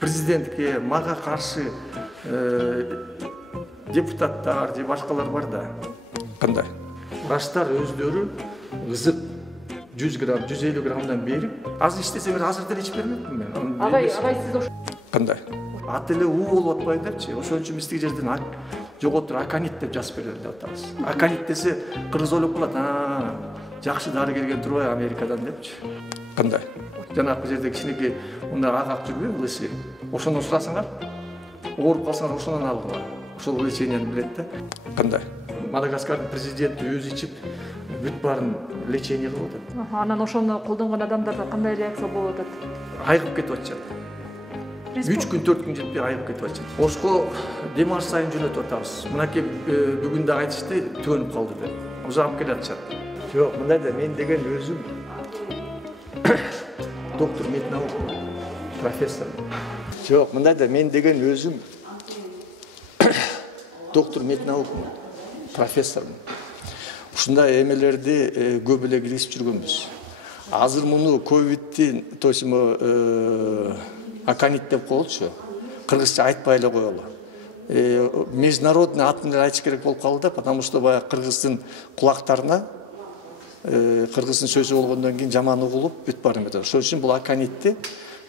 Президентке мага каршы депутаттар же башкалар бар да. Кандай? Врачтар өздөрү ызык 100 грамм, 150 граммдан берип, аз иштесеңер азыр деле ичип бермекмин мен. Агай сиз кандай? Ат эле уу болуп атпайбы депчи. Ошон үчүн биз тиги жерден жоготур аканит деп жазып берели деп атабыз. Аканит десе кыргыз ойлоп калат, жакшы дары келген турбайбы Америкадан депчи. Кандай? Жанагы жерде кичинекей мындай агак жүрбөйбү лысый. Ошондон сурасаңар, ооруп калсаңар ошондон алгыла. Ошол леченияны билет да. Кандай? Мадагаскардын президенти өзү ичип бүт баарын лечение кылып атат. Анан ошону колдонгон адамдарда кандай реакция болуп атат? Айыгып кетип атышат. 3 күн 4 күн жетпей айыгып кетип атышат. Ошко дем алыш сайын жөнөтүп атабыз. Мынакей бүгүн да айтышты, төнүп калды деп. Узап келе атышат. Жок, мындай да мен деген өзүм доктор меднаук, профессор. Жок, мындай да мен деген өзүм доктор меднаук, профессор. Ушундай эмелерди көп эле киргизип жүргөнбүз. Азыр муну ковидтин, то есть аканит деп коелучу. Кыргызча айтпай эле коелу. Международный атын айтыш керек болуп калды, потому что баягы кыргыздын кулактарына кыргыздын сөзү болгондон кийин жаман угулуп бүт баарын кетет. Ошон үчүн бул аканитти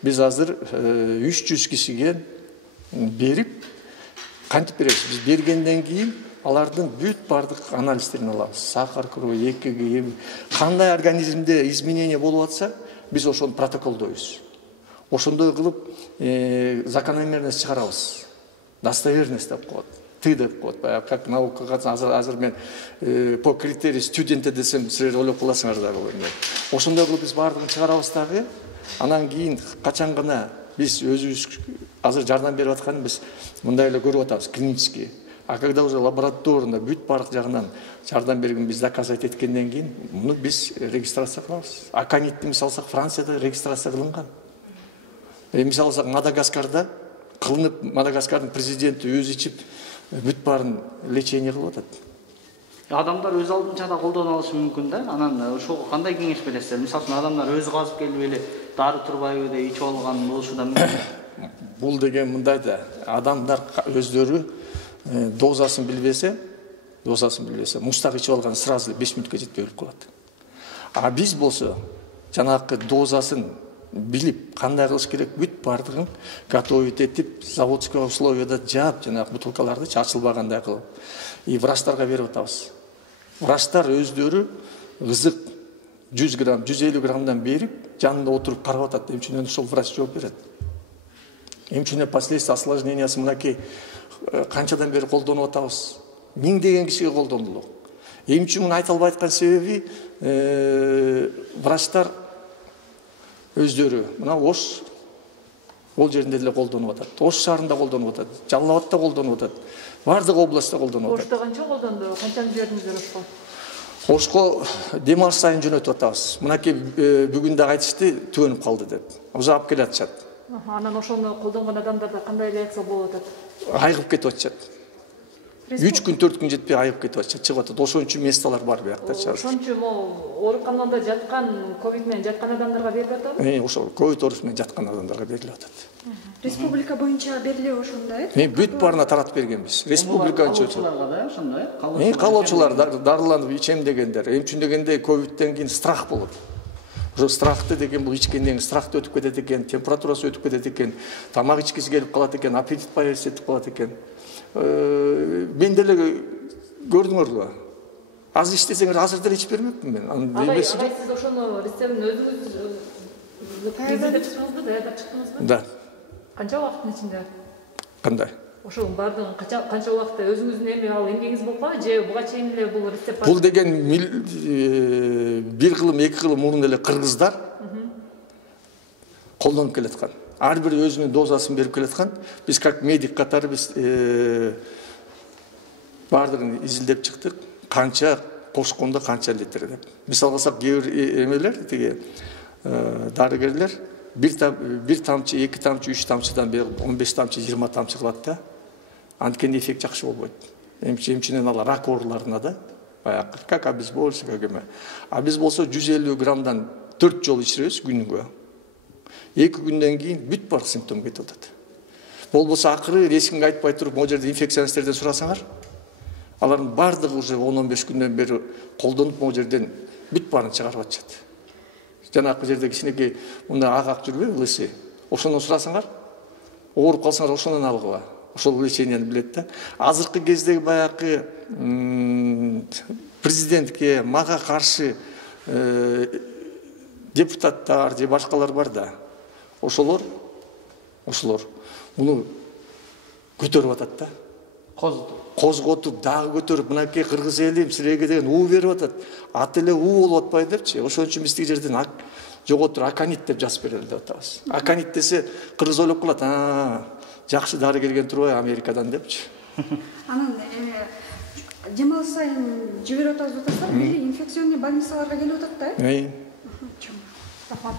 биз азыр 300 кишиге берип, кантип беребиз? Биз бергенден кийин алардын бүт бардык анализдерин алабыз. Сахар кровь, ЭКГ, кандай организмде изменение болуп атса, биз ошону протоколдойбуз. Ошондой кылып закономерность чыгарабыз. Достоверность деп коет. Ты деп коет. Баягы как наукага азыр мен по критерию студенти десем, силер ойлоп каласыңар да бул эме. Ошондой кылып биз баардыгын чыгарабыз дагы. Анан кийин качан гана биз өзүбүз азыр жардам берип атканын биз мындай эле көрүп атабыз, клинический. А когда уже лабораторно бүт бардык жагынан жардам берген биз доказать эткенден кийин муну биз регистрация кылабыз. Аканитти мисалы алсак Францияда регистрация кылынган. Мисалы алсак Мадагаскарда кылынып, Мадагаскардын президенти өзү ичип бүт баарын лечение кылып атат. Адамдар өз алдынча да колдоно алышы мүмкүн да. Анан ошого кандай кеңеш бересиздер? Мисалы үчүн адамдар өзү казып келип эле дары турбайбы деп ичип алган болушу да мүмкүн. Бул деген мындай да, адамдар өздөрү дозасын билбесе, муштак ичип алган сразу 5 мүнөткө жетпей өлүп калат. А биз болсо жанагы дозасын билип, кандай кылыш керек, бүт бардыгын готовить этип, заводской условияда жаап, жанагы бутылкаларды ачылбагандай кылып, и врачтарга берип атабыз. Врачтар өздөрү ызык 100 грамм, 150 граммдан берип, жанында отуруп карап атат. Эмчинен ошол врач жооп берет. Эмчине последствия осложнениясы мынакей канчадан бери колдонуп атабыз. 1000 кишиге колдонулу. Эмчи муну айта албай аткан себеби врачтар өздөрү мына Ош ол жеринде деле колдонуп атат. Ош шаарында колдонуп атат, Жалал Абадта колдонуп атат. Бардык областта колдонуп атат. Ошто канча колдонду? Канчаны жибердиңиздер Ошко? Ошко дем алыш сайын жөнөтүп атабыз. Мынакей бүгүн да айтышты, төнүп калды деп. Узап келе атышат. Анан ошону колдонгон адамдарда кандай реакция болуп атат? Айыгып кетип атышат. 3 күн 4 күн жетпей айыгып кетип атышат, чыгып атат. Ошон үчүн месталар бар буякта. Ошон үчүн ооруканада жаткан, ковид менен жаткан адамдарга берилип атабы? Ошол ковид оорусу менен жаткан адамдарга берилип атат. Республика боюнча берилип ошондой? Бүт баарына таратып бергенбиз. Республика боюнча. Калоочуларга да ошондой? Калоочулар дарыланып ичем дегендер. Эмчүн дегенде ковидтен кийин страх болот. Ошо страхты деген бул ичкенден кийин страхты өтүп кетет экен, температурасы өтүп кетет экен, тамак ичкиси келип калат экен, аппетит появится этип калат экен. Мен деле көрдүңөрбү? Аз иштесеңер азыр деле ичип бермекмин мен. Агай сиз ошону рецептин өзүңүз изилдеп чыктыңызбы, даярдап чыктыңызбы? Да. Канча убакыттын ичинде? Кандай? Ошонун баардыгын канча убакытта өзүңүздүн эмгегиңиз болуп калбы же буга чейин эле бул рецепт? Бул деген бир кылым, эки кылым мурун эле кыргыздар колдонуп келаткан. Ар бири өзүнүн дозасын берип келаткан. Биз как медик катары биз баардыгын изилдеп чыктык. Канча кошкондо канча литр деп. Мисалы алсак кээ бир эмелер, тиги дарыгерлер bir тамчы, 2 тамчы, 3 тамчыдан бери 15 тамчы, 20 тамчы кылат да. Анткени эффект жакшы болбойт. Эмчинен алар рак ооруларына да, баягы как обезболивающий эме. А биз болсо 150 граммдан 4 жолу ичиребиз күнүгө. 2 күндөн кийин бүт бар симптом кетип атат. Болбосо акыры эч кимге айтпай туруп могу жерде инфекционисттерден сурасаңар, алардын баардыгы уже 10-15 күндөн бери колдонуп могу жерден бүт баарын чыгарып атышат. Жанакы жерде кичинекей мындай ак жүрбөйбү лысый. Ошондон сурасаңар, ооруп калсаңар ошондон алгыла. Ошол леченияны билет да. Азыркы кездеги баягы президентке мага каршы депутаттар же башкалар бар да. Ошолор муну көтөрүп атат да. Козготуп, дагы көтөрүп, мынакей кыргыз эли силерге деген уу берип атат. Ат эле уу болуп атпайбы депчи. Ошон үчүн биз тиги жерден жоготур аканит деп жазып берели деп атабыз. Аканит десе кыргыз ойлоп калат, жакшы дары келген турбайбы Америкадан депчи. Анан демалыс сайын жиберип атабыз деп атасыздар, инфекционный больницаларга келип атат да? Рахмат.